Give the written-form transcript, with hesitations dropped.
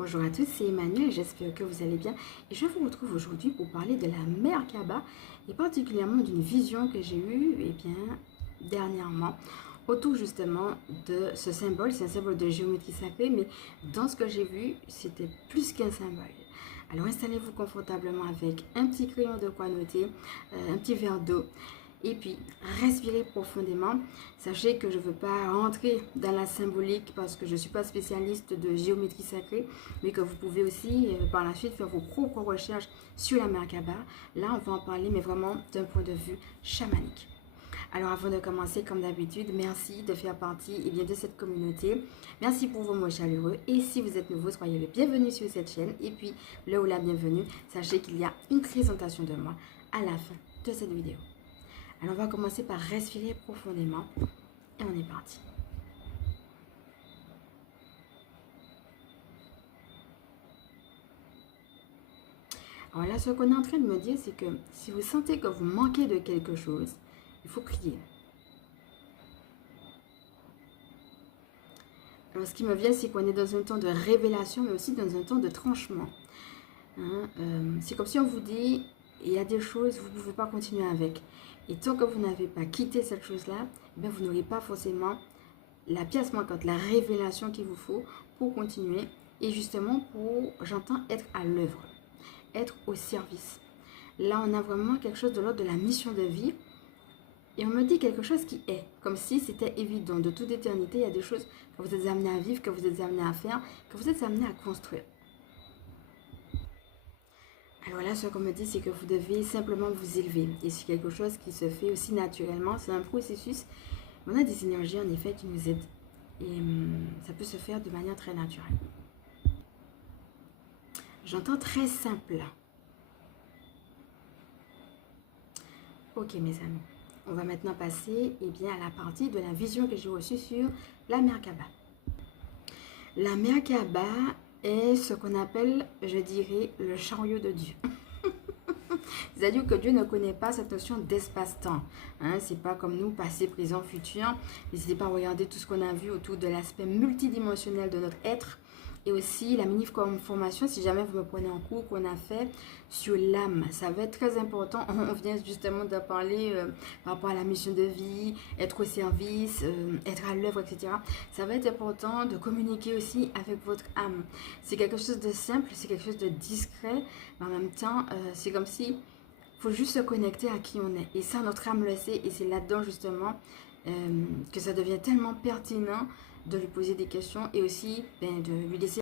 Bonjour à tous, c'est Emmanuel, j'espère que vous allez bien et je vous retrouve aujourd'hui pour parler de la Merkaba et particulièrement d'une vision que j'ai eue dernièrement autour justement de ce symbole. C'est un symbole de géométrie sacrée, mais dans ce que j'ai vu, c'était plus qu'un symbole. Alors installez-vous confortablement avec un petit crayon de quoi noter, un petit verre d'eau. Et puis, respirez profondément. Sachez que je ne veux pas rentrer dans la symbolique parce que je ne suis pas spécialiste de géométrie sacrée, mais que vous pouvez aussi par la suite faire vos propres recherches sur la Merkaba. Là, on va en parler, mais vraiment d'un point de vue chamanique. Alors, avant de commencer, comme d'habitude, merci de faire partie de cette communauté. Merci pour vos mots chaleureux. Et si vous êtes nouveau, soyez le bienvenu sur cette chaîne. Et puis, là où la bienvenue, sachez qu'il y a une présentation de moi à la fin de cette vidéo. Alors, on va commencer par respirer profondément et on est parti. Alors là, ce qu'on est en train de me dire, c'est que si vous sentez que vous manquez de quelque chose, il faut prier. Alors, ce qui me vient, c'est qu'on est dans un temps de révélation, mais aussi dans un temps de tranchement. C'est comme si on vous dit, il y a des choses, vous ne pouvez pas continuer avec. Et tant que vous n'avez pas quitté cette chose-là, vous n'aurez pas forcément la pièce manquante, la révélation qu'il vous faut pour continuer. Et justement, j'entends être à l'œuvre, être au service. Là, on a vraiment quelque chose de l'ordre de la mission de vie. Et on me dit quelque chose qui est, comme si c'était évident. De toute éternité, il y a des choses que vous êtes amenés à vivre, que vous êtes amenés à faire, que vous êtes amenés à construire. Alors là, ce qu'on me dit, c'est que vous devez simplement vous élever. Et c'est quelque chose qui se fait aussi naturellement. C'est un processus. On a des énergies, en effet, qui nous aident. Et ça peut se faire de manière très naturelle. J'entends très simple là. Ok, mes amis. On va maintenant passer à la partie de la vision que j'ai reçue sur la Merkaba. La Merkaba est ce qu'on appelle, je dirais, le chariot de Dieu. C'est-à-dire que Dieu ne connaît pas cette notion d'espace-temps. C'est pas comme nous, passé, présent, futur. N'hésitez pas à regarder tout ce qu'on a vu autour de l'aspect multidimensionnel de notre être. Et aussi la mini-formation, si jamais vous me prenez en cours, qu'on a fait sur l'âme. Ça va être très important. On vient justement de parler par rapport à la mission de vie, être au service, être à l'œuvre, etc. Ça va être important de communiquer aussi avec votre âme. C'est quelque chose de simple, c'est quelque chose de discret, mais en même temps, c'est comme si il faut juste se connecter à qui on est. Et ça, notre âme le sait. Et c'est là-dedans, justement, que ça devient tellement pertinent de lui poser des questions et aussi de lui laisser